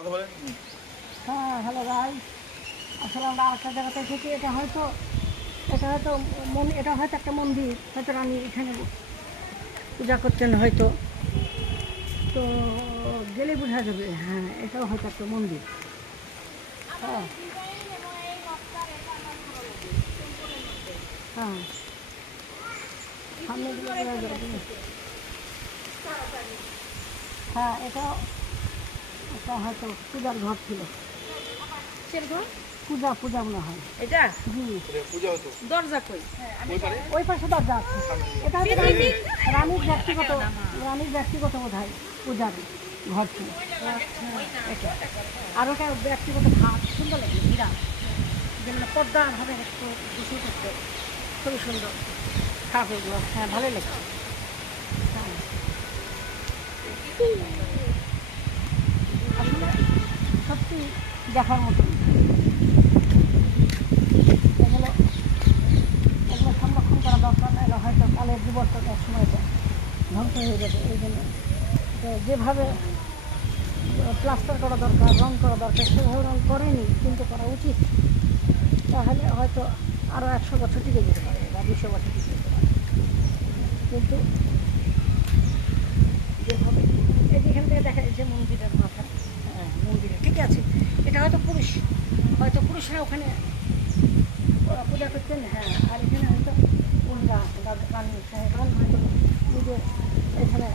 হ্যাঁ, হ্যালো ভাই। আসলে আমরা একটা জায়গাতে এসেছি। এটা হয়তো একটা মন্দির। হয়তো রানী এখানে পূজা করতেন হয়তো। তো গেলে বোঝা যাবে। হ্যাঁ, এটাও হয়তো একটা মন্দির। হ্যাঁ, হ্যাঁ, সামনে দিকে বোঝা যাবে। হ্যাঁ, এটা হয়তো পূজার ঘর ছিল। কিসের ঘর? পূজা মনে হয়। এটা জি, দরজা কই? ওই পাশে দরজা আছে। এটা হচ্ছে রানীর ব্যক্তিগত বোধ হয় পূজার ঘর ছিল এটা। আর ওটা ব্যক্তিগত খাট সুন্দর লাগে, বিরাট, যেগুলো পদ্মাভাবে একটু কিছু করতে খুবই সুন্দর খাট এগুলো। হ্যাঁ, ভালোই লাগে। হ্যাঁ, আসলে সত্যি দেখার মতন। এগুলো এগুলো সংরক্ষণ করা দরকার, নাহলে হয়তো কালের বিবর্তন এক সময় ধ্বংস হয়ে যাবে। এই জন্য যেভাবে প্লাস্টার করা দরকার, রং করা দরকার, সেভাবে রং করেনি, কিন্তু করা উচিত। তাহলে হয়তো আরও 100 বছর টিকে যেতে পারে বা 200 বছর টিকে যেতে পারে। কিন্তু যেভাবে এই যেখান থেকে দেখা যাচ্ছে মন্দিরের মাথা, হ্যাঁ মন্দিরে ঠিক আছে। এটা হয়তো পুরুষরা ওখানে ওরা পূজা করতেন। হ্যাঁ, আর এখানে হয়তো রানী সাহেবান হয়তো নিজে এখানে